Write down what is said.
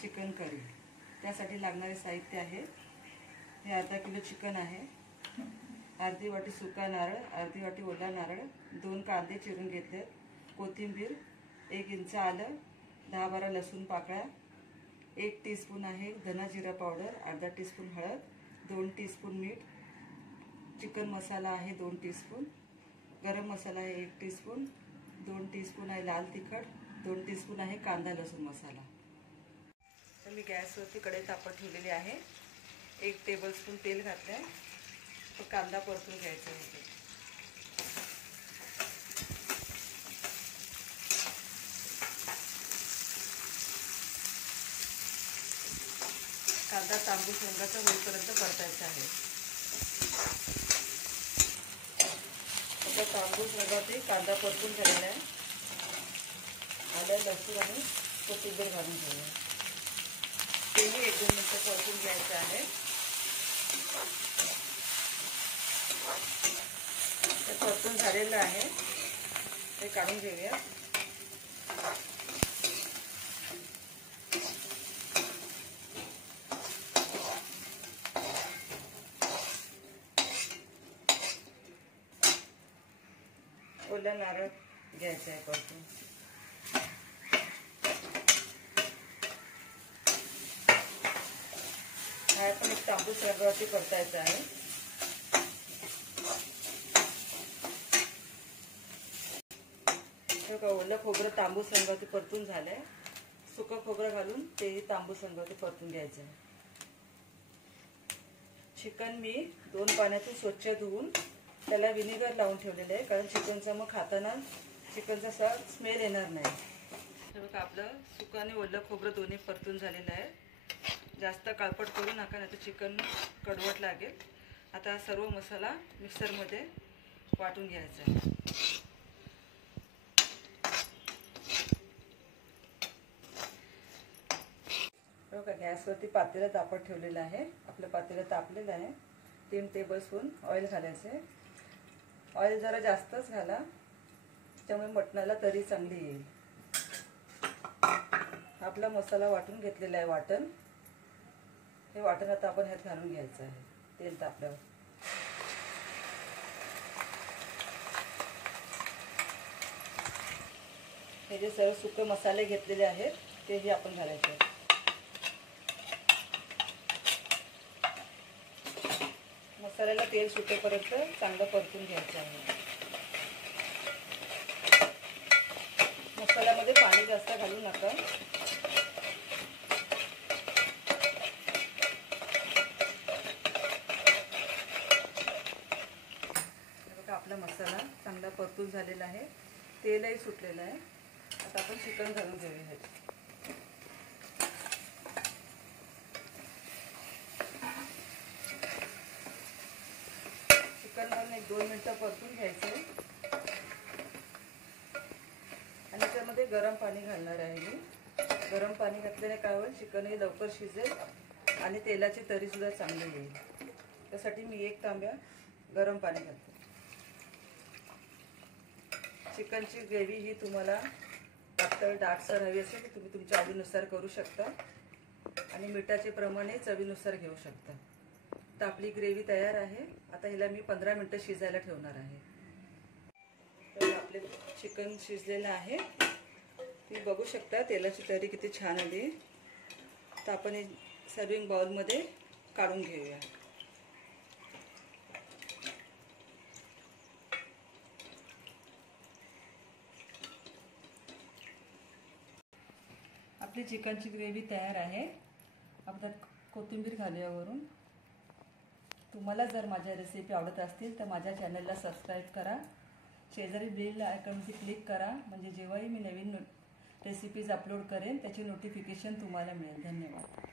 Chicken curry. त्यासाठी लागणारे साहित्य आहे, हे अर्धा किलो चिकन आहे, अर्धी वाटी सुका नारळ, अर्धी वाटी ओला नारळ, 2 कांदे चिरून घेतले, कोथिंबीर, 1 इंच आलं, 10-12 लसूण पाकळ्या, 1 टीस्पून आहे धना जिरा पावडर, अर्धा टीस्पून हळद, 2 टीस्पून मीठ, चिकन मसाला आहे 2 टीस्पून, गरम मसाला आहे 1 टीस्पून, 2 टीस्पून आहे लाल तिखट, 2 टीस्पून आहे कांदा लसूण मसाला। तर मी गॅसवरती कढई तापत ठेवलेली आहे, 1 टेबलस्पून तेल घातले, तो कांदा परतून घ्यायचा आहे। कांदा तांबूस रंगाचा होईपर्यंत परतायचा आहे। आता तांबूस रंगावरती कांदा परतून झालेला आहे, आलं लसूण आणि कोथिंबीर घालून घेऊया, तेही 1-2 मिनिटं परतून घ्यायचं आहे। ते परतून झालेलं आहे, ते काढून घेऊया। ओला नारळ घ्यायचा आहे परतून, हा पण एक तांबूस रंगावरती परतायचा आहे। ओलं खोबरं तांबूस रंगावरती परतून झालंय, सुकं खोबरं घालून तेही तांबूस रंगावरती परतून घ्यायचं आहे। चिकन मी 2 पाण्यातून स्वच्छ धुवून त्याला विनेगर लावून ठेवलेलं आहे, कारण चिकनचा मग खाताना चिकनचा असा स्मेल येणार नाही। हे बघा आपलं सुकं आणि ओलं खोबरं दोन्ही परतून झालेलं आहे, जास्त काळपट करू नका नाही तर चिकन कडवट लागेल। आता हा सर्व मसाला मिक्सरमध्ये वाटून घ्यायचा आहे। बघा गॅसवरती पातेलं तापत ठेवलेलं आहे, आपलं पातेलं तापलेलं आहे, 3 टेबलस्पून ऑइल घालायचे। ऑइल जरा जास्तच घाला, त्यामुळे मटणाला तरी चांगली येईल। आपला मसाला वाटून घेतलेला आहे वाटण, हे वाटण आता आपण ह्यात घालून घ्यायचं आहे तेल तापल्यावर। हे जे सर्व सुके मसाले घेतलेले आहेत तेही आपण घालायचे आहेत। मसाल्याला तेल सुटेपर्यंत चांगलं परतून घ्यायचं आहे। मसाल्यामध्ये पाणी जास्त घालू नका, बघा आपला मसाला चांगला परतून झालेला आहे, तेलही सुटलेलं आहे। आता आपण चिकन घालून घेऊया। चिकन घालून 1-2 मिनिटं परतून घ्यायचं आणि त्यामध्ये गरम पाणी घालणार आहे मी। गरम पाणी घातल्याने काय होईल, चिकनही लवकर शिजेल आणि तेलाची तरीसुद्धा चांगली येईल। त्यासाठी मी 1 तांब्या गरम पाणी घालते। चिकनची ग्रेव्ही ही तुम्हाला पातळ दाटसर हवी असेल तर तुम्ही तुमच्या आवडीनुसार करू शकता आणि मिठाचे प्रमाणही चवीनुसार घेऊ शकता। तर आपली ग्रेव्ही तयार आहे, आता हिला मी 15 मिनिटं शिजायला ठेवणार आहे। तर आपले चिकन शिजलेलं आहे, तुम्ही बघू शकता तेलाची तरी किती छान आली। तर आपण हे सर्विंग बाउलमध्ये काढून घेऊया। आपली चिकनची ग्रेव्ही तयार आहे, आपण त्यात कोथिंबीर घालूया वरून। तुम्हाला जर माझ्या रेसिपी आवडत असतील तर माझ्या चॅनलला सबस्क्राईब करा, शेजारी बेल आयकॉनवरती क्लिक करा, म्हणजे जेव्हाही मी नवीन रेसिपीज अपलोड करेन त्याची नोटिफिकेशन तुम्हाला मिळेल। धन्यवाद।